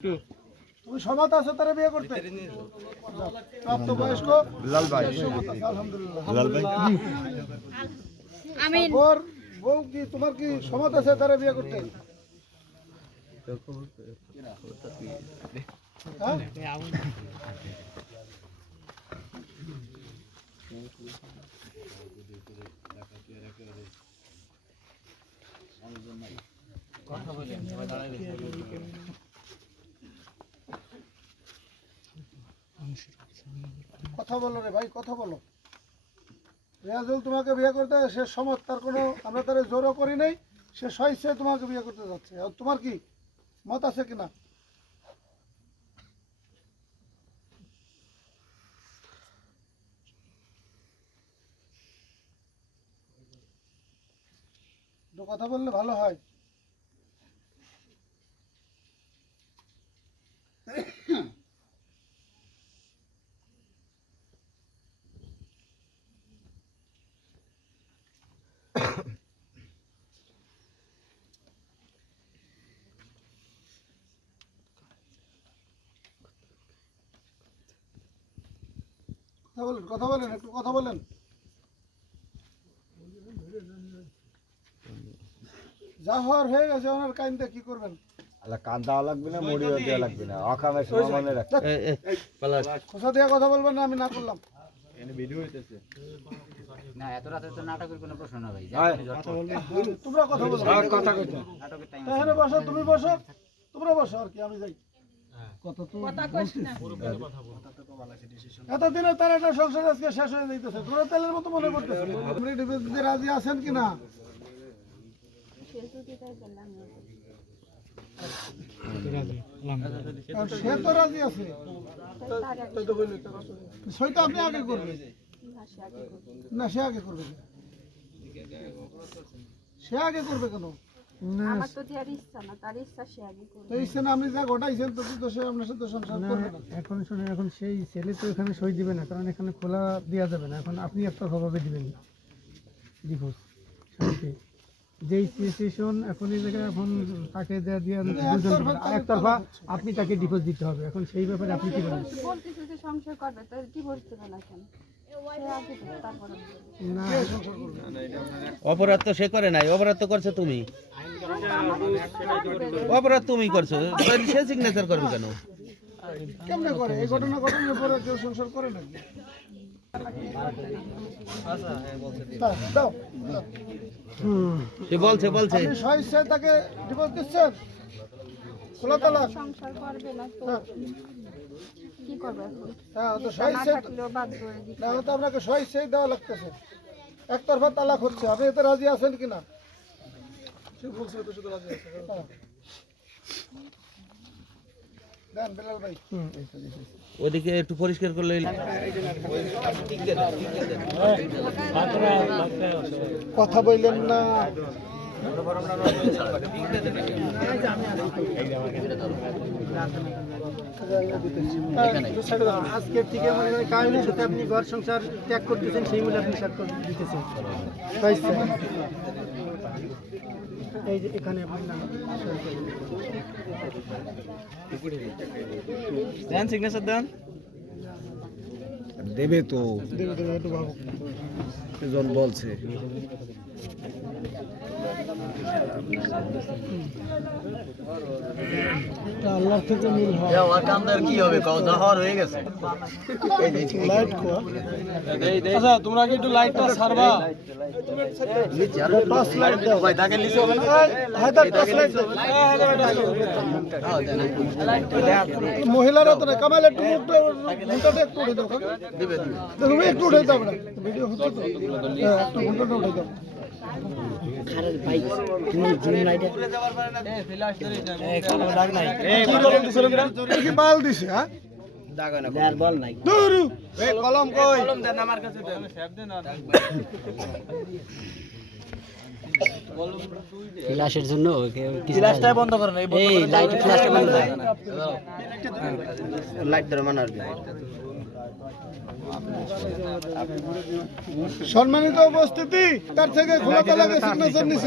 তুমি সমাত আছো তারা বিয়ে করতে? প্রাপ্তবয়স্ক লাল ভাই, আলহামদুলিল্লাহ। লাল ভাই আমিন। ওর বউ কি তোমার কি সমাত আছে তারা বিয়ে করতে? কথা বলো রে ভাই, কথা বলো। রিয়াজুল তোমাকে বিয়ে করতে সে সমত, তার কোনো আমরা তার জোরও করি নাই, সে স্বইচ্ছায় তোমাকে বিয়ে করতে যাচ্ছে। আর তোমার কি মত আছে কিনা? কথা বললে ভালো হয়। কথা বলেন, একটু কথা বলেন। যা হওয়ার হয়ে গেছে, ওনার কাইন্দা কি করবেন? কান দেওয়া লাগবে না, মরিও দেওয়া লাগবে না, অকামের সময় মনে রাখতে। খোসা দিয়ে কথা বলবেন না, আমি না করলাম। না এত রাতে তো নাটকের কোনো প্রশ্ন না ভাই। তোমরা কথা বলো, কথা কইতে এখানে বসো, তুমি বসো, তোমরা বসো, আর কি আমি যাই। এতদিনে তার একটা সংসার আজকে শেষ হয়ে যাইতেছে, তোমরা তেলের মতো মনে করতেছো। আপনি ডিভোর্স দিতে রাজি আছেন কিনা? সে তো রাজি আছে, সেটা আপনি আগে করবেন না? সে আগে করবে, সে আগে করবে কেন? আমার তো দেওয়ার ইচ্ছা না, তার ইচ্ছা সে আগে করবে। ইচ্ছা না, আপনি যা ঘটাইছেন তো সে আপনার সাথে সংসার করবে না। এখন শুনে, এখন সেই ছেলে তো এখানে সই দিবে না, কারণ এখানে খোলা দেওয়া যাবে না। এখন আপনি একটা ভাবে দিবেন ডিভোর্স যেই সিচুয়েশন এখন এই জায়গায়, এখন তাকে দেওয়া দিয়ে একতরফা আপনি তাকে ডিভোর্স দিতে হবে। এখন সেই ব্যাপারে আপনি কি বলেন? বলতেছে যে সংসার করবে, তো ডিভোর্স দেবে না কেন? অপরাধ তো সে করে নাই, অপরাধ তো করছো তুমি। অপরাধ তুমি করছো, সে সিগনেচার করবে কেন? কেমনে করে? এই ঘটনা ঘটনার পরে কেউ সংসার করে না? দাও, সে বলছে আপনি স্বইচ্ছায় তাকে ডিভোর্স দিচ্ছেন, খোলা তালাক। সংসার করবে না তো কি করবে এখন? হ্যাঁ, তো স্বইচ্ছায় না, তো আপনাকে স্বইচ্ছায় দেওয়া লাগতেছে। একতরফা তালাক হচ্ছে, আপনি এতে রাজি আছেন কিনা? দেন বেলাল ভাই। ওদিকে একটু পরিষ্কার করলে কথা বললেন না। আজকের থেকে মনে করেন কাহিনীর সাথে আপনি ঘর সংসার ত্যাগ করতেছেন, সেই মূল্যে আপনি সাত করে দিতেছেন। এই যে এখানে আপনি দেন সিগনেচার দেন। দেবে তো, একটু ভাবো। জন বলছে আল্লাহ থেকে মিল হয়। কি হবে কথা হয়ে গেছে। লাইট কোয়া। আচ্ছা, তোমরা কি একটু লাইটটা ছাড়বা? টর্চ লাইট দাও ভাই তাকে নিচে হবে না। হায়দার টর্চ লাইট দাও। মহিলারা তো না, কামাল একটু ঘন্টাটা একটু উঠে দাও। তুমি একটু উঠে দাও না, ভিডিও হচ্ছে তো। হ্যাঁ, একটু ঘন্টাটা উঠে দাও। কি বাল দিছে? হ্যাঁ, কলম কই? ফ্ল্যাশের জন্য ফ্ল্যাশটাই বন্ধ করো না, এই লাইট ফ্ল্যাশটা বন্ধ করে লাইট ধরে মানার। সম্মানিত উপস্থিতি, তার থেকে খোলা তালাকে সিগনেচার নিছি।